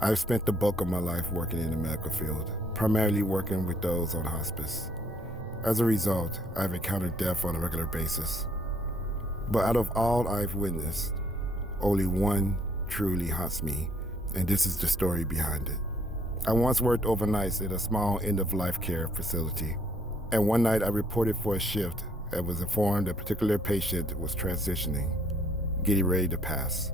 I've spent the bulk of my life working in the medical field, primarily working with those on hospice. As a result, I've encountered death on a regular basis. But out of all I've witnessed, only one truly haunts me, and this is the story behind it. I once worked overnights at a small end-of-life care facility, and one night I reported for a shift and was informed a particular patient was transitioning, getting ready to pass.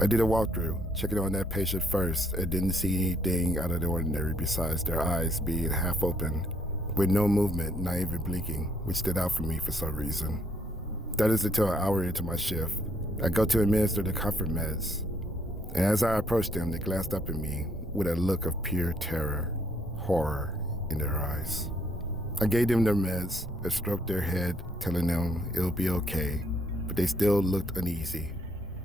I did a walkthrough, checking on that patient first, and didn't see anything out of the ordinary besides their eyes being half open, with no movement, not even blinking, which stood out for me for some reason. That is until an hour into my shift. I go to administer the comfort meds, and as I approached them, they glanced up at me with a look of pure terror, horror in their eyes. I gave them their meds and stroked their head, telling them it'll be okay, but they still looked uneasy.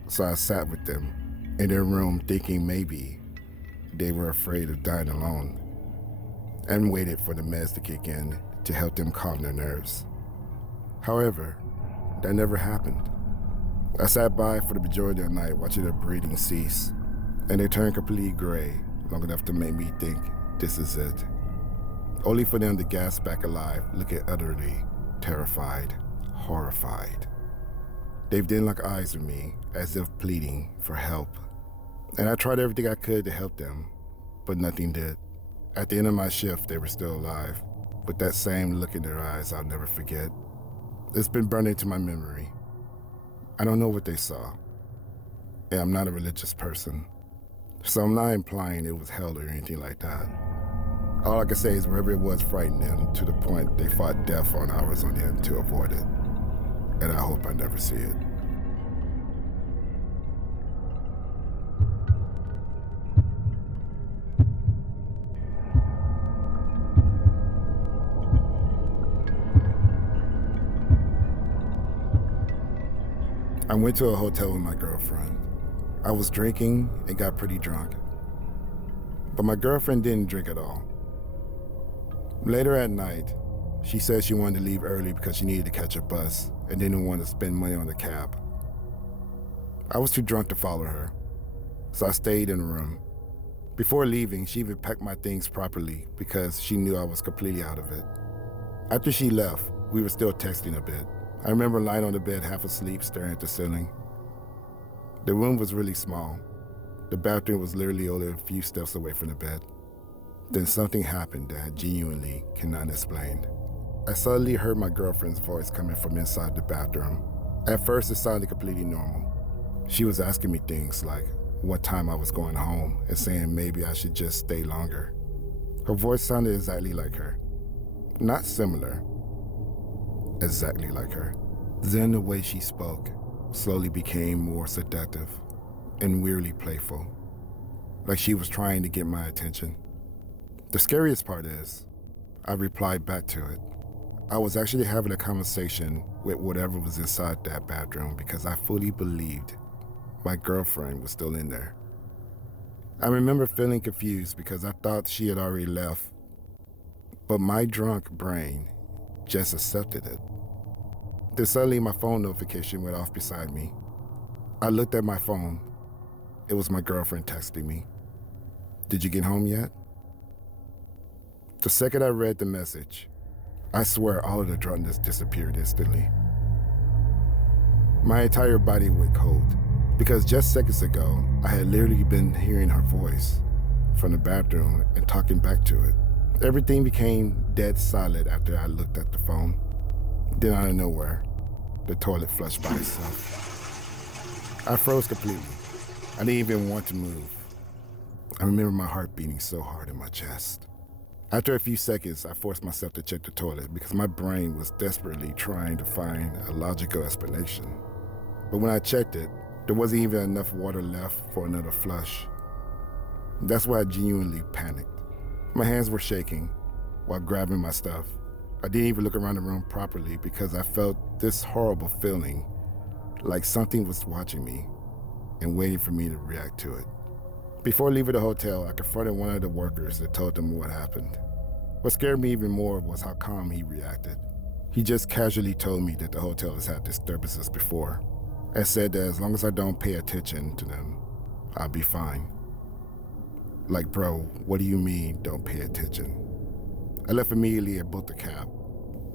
So I sat with them in their room thinking maybe they were afraid of dying alone, and waited for the meds to kick in to help them calm their nerves. However, that never happened. I sat by for the majority of the night watching their breathing cease, and they turned completely gray long enough to make me think this is it. Only for them to gasp back alive, looking utterly terrified, horrified. They didn't lock eyes with me, as if pleading for help. And I tried everything I could to help them, but nothing did. At the end of my shift, they were still alive, but that same look in their eyes I'll never forget. It's been burned into my memory. I don't know what they saw, and I'm not a religious person, so I'm not implying it was hell or anything like that. All I can say is wherever it was frightened them to the point they fought death on hours on end to avoid it, and I hope I never see it. I went to a hotel with my girlfriend. I was drinking and got pretty drunk, but my girlfriend didn't drink at all. Later at night, she said she wanted to leave early because she needed to catch a bus and didn't want to spend money on the cab. I was too drunk to follow her, so I stayed in the room. Before leaving, she even packed my things properly because she knew I was completely out of it. After she left, we were still texting a bit. I remember lying on the bed half asleep, staring at the ceiling. The room was really small. The bathroom was literally only a few steps away from the bed. Then something happened that I genuinely cannot explain. I suddenly heard my girlfriend's voice coming from inside the bathroom. At first, it sounded completely normal. She was asking me things like what time I was going home and saying maybe I should just stay longer. Her voice sounded exactly like her. Not similar. Exactly like her. Then the way she spoke slowly became more seductive and weirdly playful, like she was trying to get my attention. The scariest part is, I replied back to it. I was actually having a conversation with whatever was inside that bathroom because I fully believed my girlfriend was still in there. I remember feeling confused because I thought she had already left, but my drunk brain just accepted it. Then suddenly my phone notification went off beside me. I looked at my phone. It was my girlfriend texting me. "Did you get home yet?" The second I read the message, I swear all of the drunkenness disappeared instantly. My entire body went cold because just seconds ago, I had literally been hearing her voice from the bathroom and talking back to it. Everything became dead silent after I looked at the phone. Then out of nowhere, the toilet flushed by itself. I froze completely. I didn't even want to move. I remember my heart beating so hard in my chest. After a few seconds, I forced myself to check the toilet because my brain was desperately trying to find a logical explanation. But when I checked it, there wasn't even enough water left for another flush. That's why I genuinely panicked. My hands were shaking while grabbing my stuff. I didn't even look around the room properly because I felt this horrible feeling, like something was watching me and waiting for me to react to it. Before leaving the hotel, I confronted one of the workers and told them what happened. What scared me even more was how calm he reacted. He just casually told me that the hotel has had disturbances before and said that as long as I don't pay attention to them, I'll be fine. Like, bro, what do you mean, don't pay attention? I left immediately and booked a cab.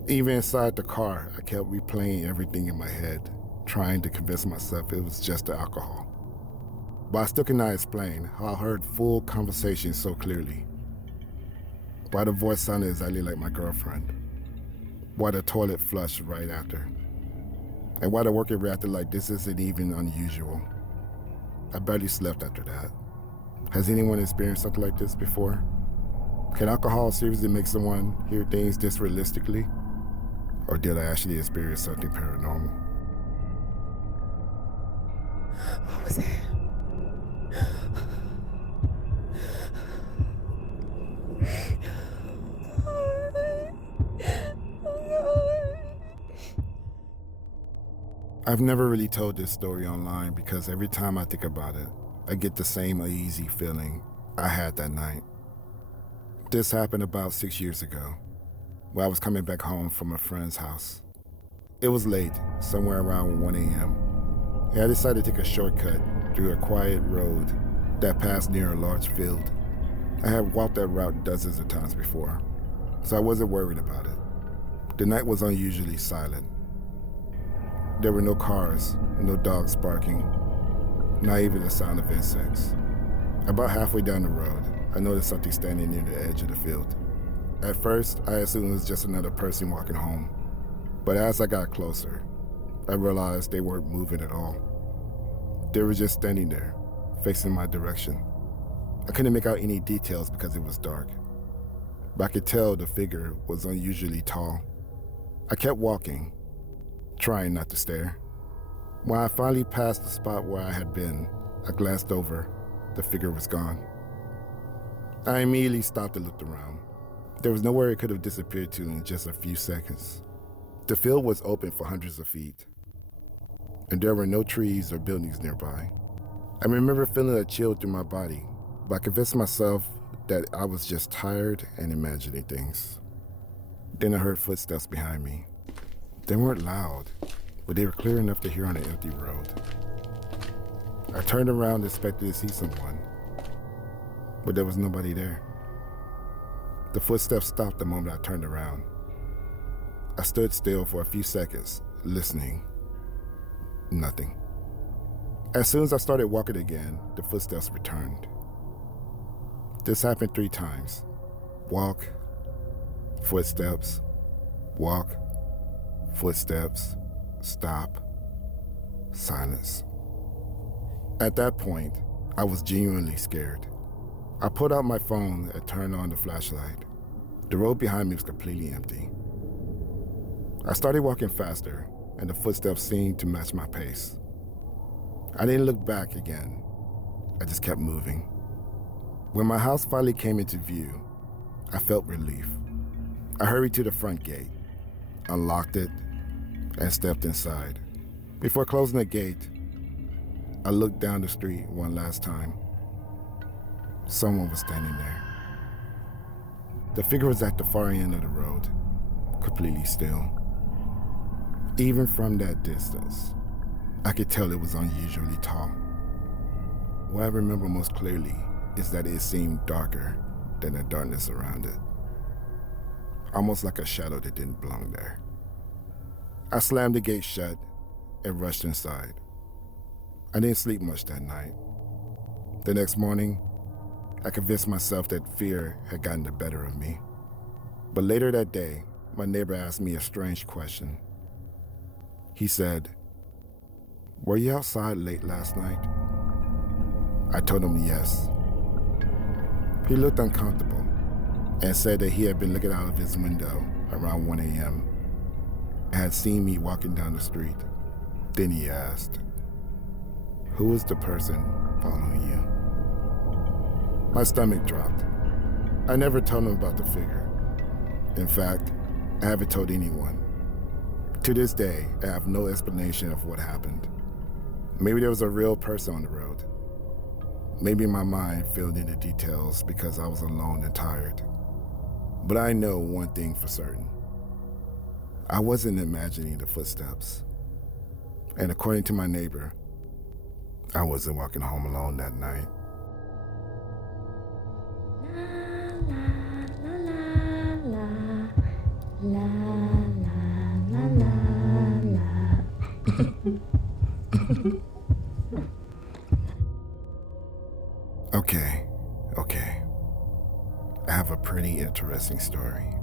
Even inside the car, I kept replaying everything in my head, trying to convince myself it was just the alcohol. But I still cannot explain how I heard full conversations so clearly. Why the voice sounded exactly like my girlfriend. Why the toilet flushed right after. And why the worker reacted like this isn't even unusual. I barely slept after that. Has anyone experienced something like this before? Can alcohol seriously make someone hear things this realistically? Or did I actually experience something paranormal? What was that? I've never really told this story online because every time I think about it, I get the same uneasy feeling I had that night. This happened about 6 years ago, when I was coming back home from a friend's house. It was late, somewhere around 1 a.m., and I decided to take a shortcut through a quiet road that passed near a large field. I had walked that route dozens of times before, so I wasn't worried about it. The night was unusually silent. There were no cars, no dogs barking, not even the sound of insects. About halfway down the road, I noticed something standing near the edge of the field. At first, I assumed it was just another person walking home, but as I got closer, I realized they weren't moving at all. They were just standing there, facing my direction. I couldn't make out any details because it was dark, but I could tell the figure was unusually tall. I kept walking, trying not to stare. When I finally passed the spot where I had been, I glanced over. The figure was gone. I immediately stopped and looked around. There was nowhere it could have disappeared to in just a few seconds. The field was open for hundreds of feet, and there were no trees or buildings nearby. I remember feeling a chill through my body, but I convinced myself that I was just tired and imagining things. Then I heard footsteps behind me. They weren't loud, but they were clear enough to hear on an empty road. I turned around expecting to see someone, but there was nobody there. The footsteps stopped the moment I turned around. I stood still for a few seconds, listening. Nothing. As soon as I started walking again, the footsteps returned. This happened 3 times. Walk, footsteps, walk, footsteps, stop, silence. At that point, I was genuinely scared. I pulled out my phone and turned on the flashlight. The road behind me was completely empty. I started walking faster, and the footsteps seemed to match my pace. I didn't look back again. I just kept moving. When my house finally came into view, I felt relief. I hurried to the front gate, unlocked it, and stepped inside. Before closing the gate, I looked down the street one last time. Someone was standing there. The figure was at the far end of the road, completely still. Even from that distance, I could tell it was unusually tall. What I remember most clearly is that it seemed darker than the darkness around it. Almost like a shadow that didn't belong there. I slammed the gate shut and rushed inside. I didn't sleep much that night. The next morning, I convinced myself that fear had gotten the better of me. But later that day, my neighbor asked me a strange question. He said, "Were you outside late last night?" I told him yes. He looked uncomfortable and said that he had been looking out of his window around 1 a.m. and had seen me walking down the street. Then he asked, "Who is the person following you?" My stomach dropped. I never told him about the figure. In fact, I haven't told anyone. To this day, I have no explanation of what happened. Maybe there was a real person on the road. Maybe my mind filled in the details because I was alone and tired. But I know one thing for certain. I wasn't imagining the footsteps. And according to my neighbor, I wasn't walking home alone that night. have a pretty interesting story.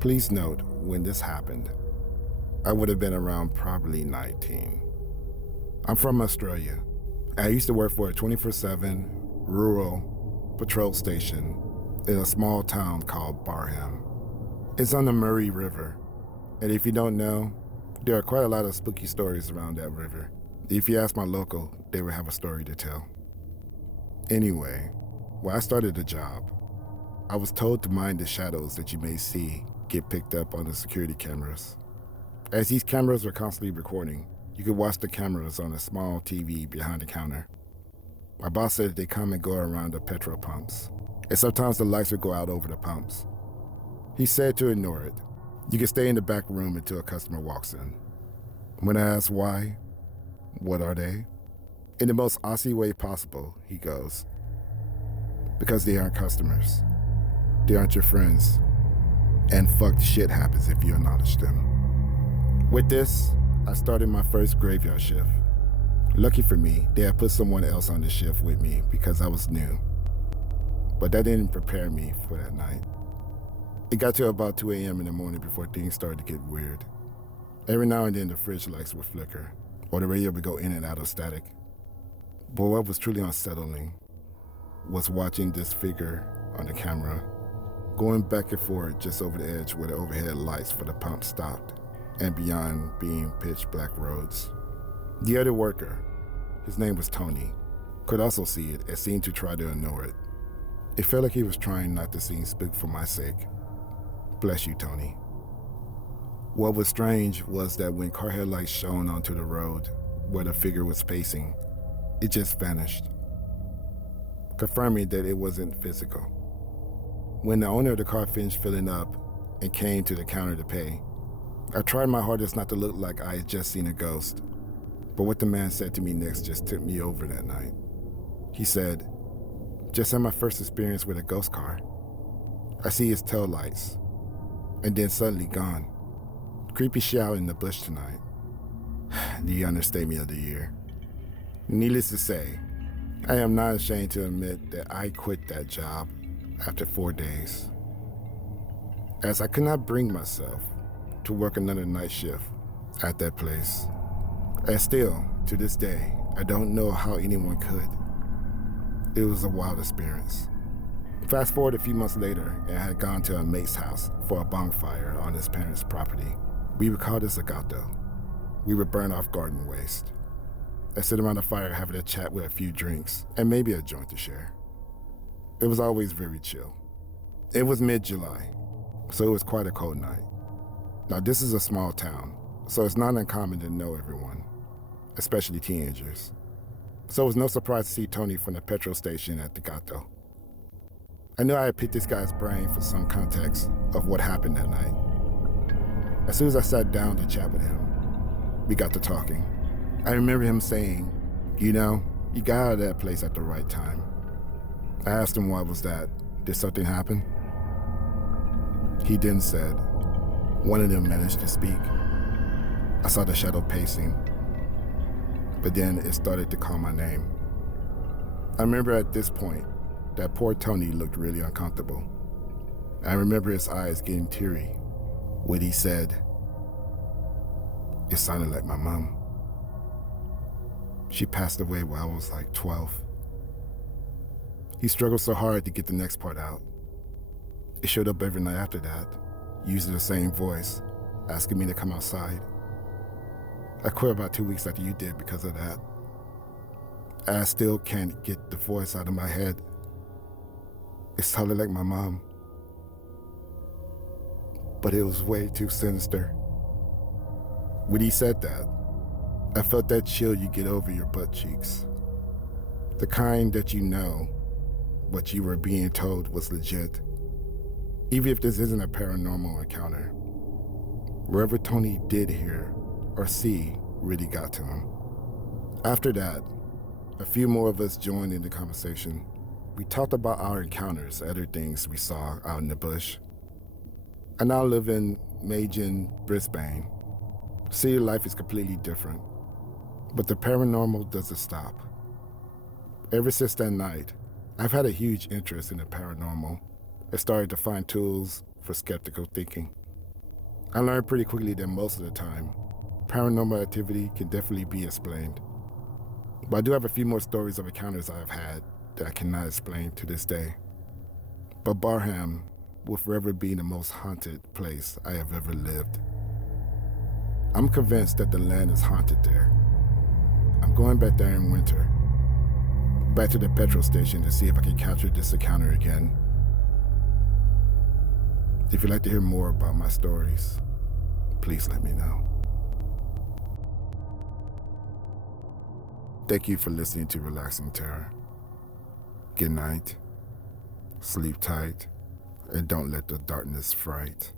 Please note, when this happened, I would have been around probably 19. I'm from Australia. I used to work for a 24/7 rural patrol station in a small town called Barham. It's on the Murray River, and if you don't know, there are quite a lot of spooky stories around that river. If you ask my local, they would have a story to tell. Anyway, when I started the job, I was told to mind the shadows that you may see get picked up on the security cameras. As these cameras were constantly recording, you could watch the cameras on a small TV behind the counter. My boss said they come and go around the petrol pumps, and sometimes the lights would go out over the pumps. He said to ignore it. You can stay in the back room until a customer walks in. When I asked why, what are they? In the most Aussie way possible, he goes, because they aren't customers. They aren't your friends. And fucked shit happens if you acknowledge them. With this, I started my first graveyard shift. Lucky for me, they had put someone else on the shift with me because I was new. But that didn't prepare me for that night. It got to about 2 a.m. in the morning before things started to get weird. Every now and then the fridge lights would flicker, or the radio would go in and out of static. But what was truly unsettling was watching this figure on the camera going back and forth just over the edge where the overhead lights for the pump stopped, and beyond being pitch black roads. The other worker, his name was Tony, could also see it and seemed to try to ignore it. It felt like he was trying not to seem spooked for my sake. Bless you, Tony. What was strange was that when car headlights shone onto the road where the figure was pacing, it just vanished, confirming that it wasn't physical. When the owner of the car finished filling up and came to the counter to pay, I tried my hardest not to look like I had just seen a ghost, but what the man said to me next just tipped me over that night. He said, "Just had my first experience with a ghost car. I see his tail lights, and then suddenly gone. Creepy shit out in the bush tonight." The understatement of the year. Needless to say, I am not ashamed to admit that I quit that job after 4 days, as I could not bring myself to work another night shift at that place. And still, to this day, I don't know how anyone could. It was a wild experience. Fast forward a few months later, and I had gone to a mate's house for a bonfire on his parents' property. We would call this a gato. We would burn off garden waste and sit around the fire having a chat with a few drinks and maybe a joint to share. It was always very chill. It was mid-July, so it was quite a cold night. Now, this is a small town, so it's not uncommon to know everyone, especially teenagers. So it was no surprise to see Tony from the petrol station at the gato. I knew I had picked this guy's brain for some context of what happened that night. As soon as I sat down to chat with him, we got to talking. I remember him saying, "You know, you got out of that place at the right time." I asked him, "What was that? Did something happen?" He then said, "One of them managed to speak. I saw the shadow pacing, but then it started to call my name." I remember at this point that poor Tony looked really uncomfortable. I remember his eyes getting teary when he said, "It sounded like my mom. She passed away when I was like 12. He struggled so hard to get the next part out. It showed up every night after that, using the same voice, asking me to come outside. I quit about 2 weeks after you did because of that. I still can't get the voice out of my head. It sounded like my mom. But it was way too sinister." When he said that, I felt that chill you get over your butt cheeks. The kind that you know what you were being told was legit. Even if this isn't a paranormal encounter, wherever Tony did hear or see really got to him. After that, a few more of us joined in the conversation. We talked about our encounters, other things we saw out in the bush. I now live in Magen, Brisbane. City life is completely different, but the paranormal doesn't stop. Ever since that night, I've had a huge interest in the paranormal. I started to find tools for skeptical thinking. I learned pretty quickly that most of the time, paranormal activity can definitely be explained. But I do have a few more stories of encounters I have had that I cannot explain to this day. But Barham will forever be the most haunted place I have ever lived. I'm convinced that the land is haunted there. I'm going back there in winter, back to the petrol station to see if I can capture this encounter again. If you'd like to hear more about my stories, please let me know. Thank you for listening to Relaxing Terror. Good night, sleep tight, and don't let the darkness fright.